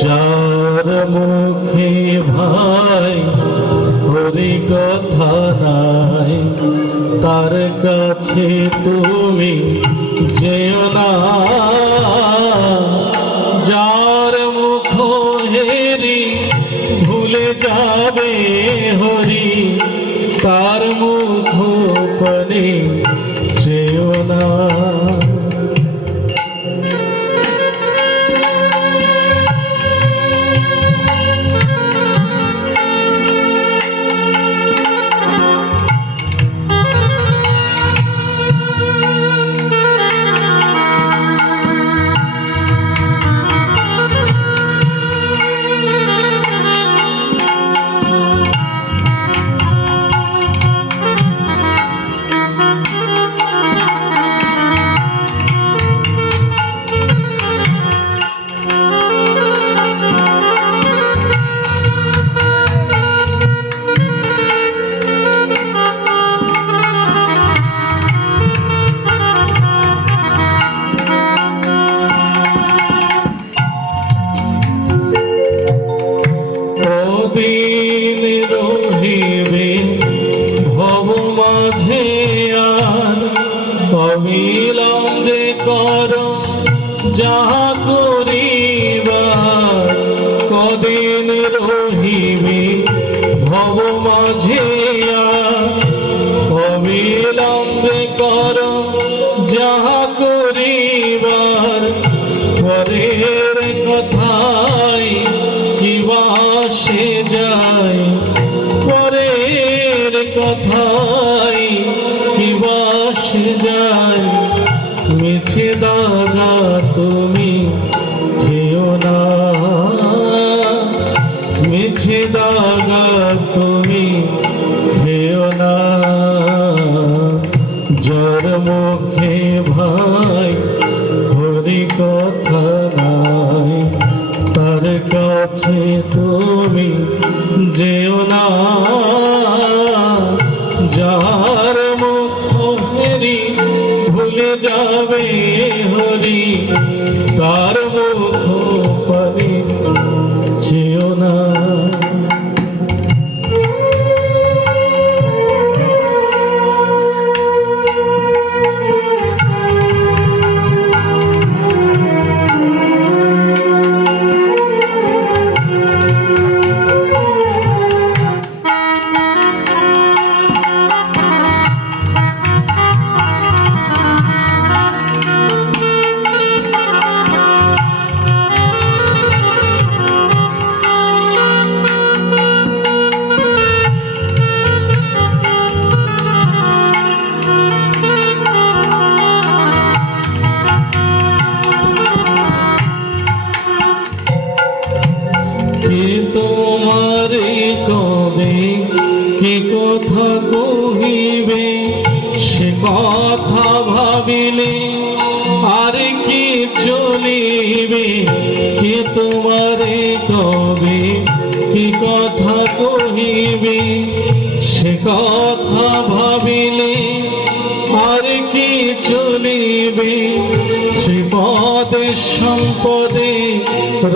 যার মুখে ভাই হরি কথা নাই, তার কাছে তুমি যেও না। যার মুখ হেরি ভুলে যাবে হরি, তার মুখ পানে যেও না। দিন রহিবে ভব মাঝে আর, অবিলম্বে কর যাহা করিবার। কদিন রহিবে ভব মাঝে আর, অবিলম্বে কর যাহা করিবার। পরের কথাই কিবা সে যায়, পরের কথাই কিবা সে যায়। মিছে দাগা তুমি খেও না, মিছে দাগা তুমি খেও না। যার মুখে ভাই হরি কথা নাই, তার কাছে তুমি যেও না। যার মুখ হেরি ভুলে যাবে হরি, তার মুখ পানে যেও না। তোমারে কবে কি কথা কহিবে, সে কথা ভাবিলে আর কি চলিবে। কে তোমারে কবে কি কথা কহিবে, সে কথা ভাবিলে আর কি চলিবে। শ্রীপদে সম্পদে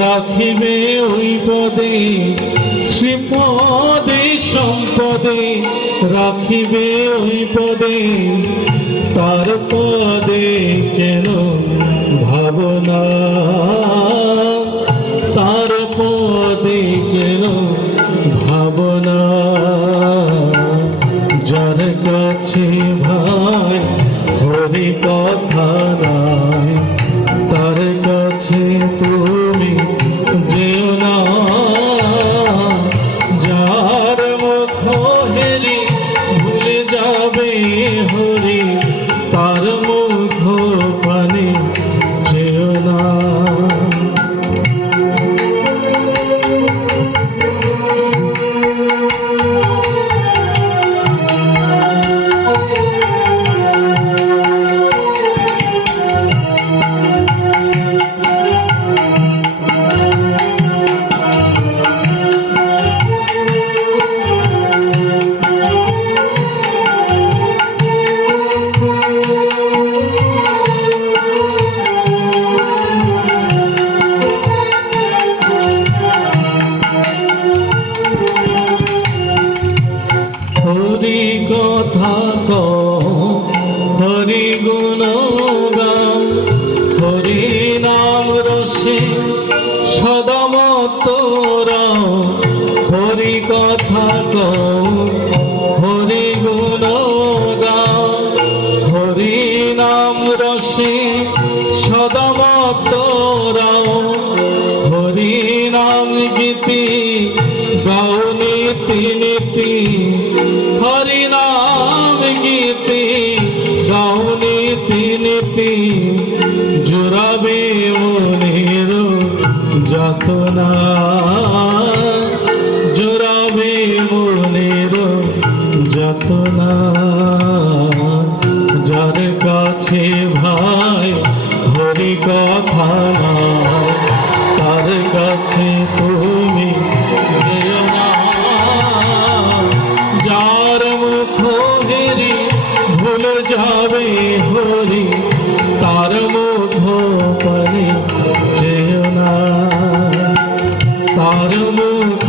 রাখিবে ওই পদে, শ্রীপদে সম্পদে রাখিবে ওই পদে। তার পদে কেন ভাবনা, তার পদে কেন ভাবনা। যার কাছে ভাই হরি কথা নাই, তার কাছে তুমি যেও না। যার মুখ হেরি ভুলে যাবে হরি, তার মুখ পানে যেও না। সদামতরা হরি কথা কও হরি গুণ গাও হরি নাম রসে সদামতরা হরি নাম গীতি গাও নীতি নীতি হরি নাম গীতি গাও নীতি নীতি জুড়াবে মনের যাতনা জুড়াবে মনের যাতনা যার কাছে ভাই হরি কথা নাই তার কাছে তুমি যেও না যার মুখ হেরি ভুলে যাবে হরি তার মুখ পানে যেও না তার মুখ